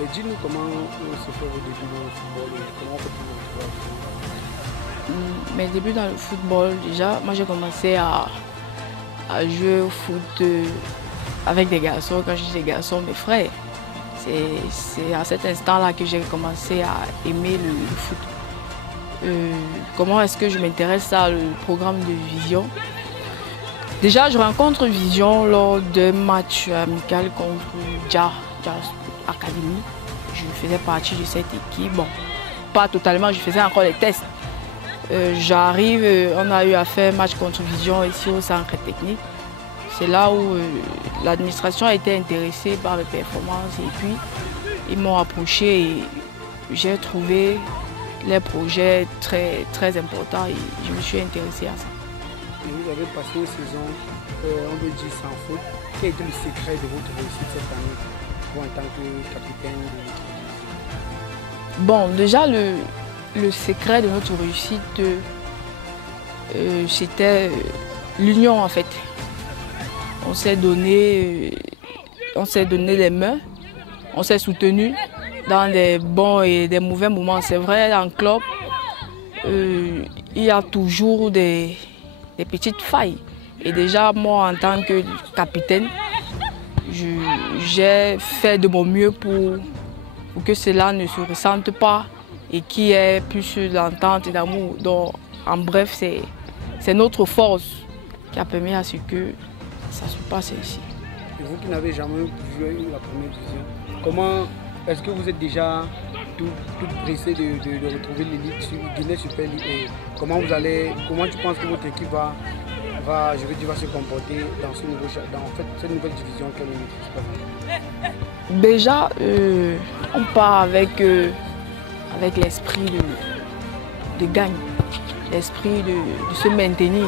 Et dis-nous comment se fait vos débuts dans le football et comment faites-vous Mes débuts dans le football, déjà, moi j'ai commencé à jouer au foot avec des garçons. Quand je dis des garçons, mes frères. C'est à cet instant-là que j'ai commencé à aimer le foot. Comment est-ce que je m'intéresse à le programme de Vision? Déjà, je rencontre Vision lors d'un match amical contre Jazz Academy. Je faisais partie de cette équipe. Bon, pas totalement, je faisais encore les tests. J'arrive, on a eu à faire un match contre Vision ici au centre technique. C'est là où l'administration a été intéressée par mes performances et puis ils m'ont approché et j'ai trouvé les projets très, très importants et je me suis intéressée à ça. Et vous avez passé une saison, on peut dire sans faute. Quel était le secret de votre réussite cette année, vous en tant que capitaine de votre division? Bon, déjà le secret de notre réussite, c'était l'union en fait. On s'est donné les mains, on s'est soutenu dans des bons et des mauvais moments. C'est vrai, en club, il y a toujours des petites failles. Et déjà, moi, en tant que capitaine, j'ai fait de mon mieux pour que cela ne se ressente pas et qu'il y ait plus d'entente et d'amour. Donc, en bref, c'est notre force qui a permis à ce que ça se passe ici. Et vous qui n'avez jamais joué la première division, comment est-ce que vous êtes déjà tout pressé de retrouver l'élite Guinée Super League et comment tu penses que votre équipe va se comporter dans cette nouvelle division qu'elle ne maîtrise pas? Déjà, on part avec l'esprit de gagne, l'esprit de se maintenir.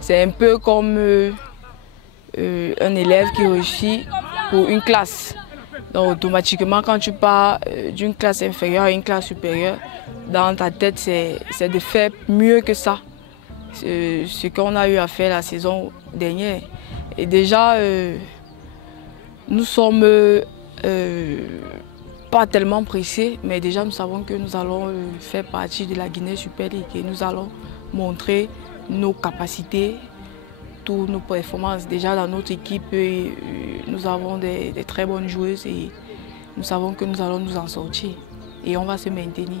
C'est un peu comme un élève qui réussit pour une classe. Donc automatiquement, quand tu pars d'une classe inférieure à une classe supérieure, dans ta tête, c'est de faire mieux que ça. Ce qu'on a eu à faire la saison dernière. Et déjà, nous sommes pas tellement pressés, mais déjà nous savons que nous allons faire partie de la Guinée Super League et nous allons montrer nos capacités, toutes nos performances. Déjà dans notre équipe, nous avons des très bonnes joueuses et nous savons que nous allons nous en sortir et on va se maintenir.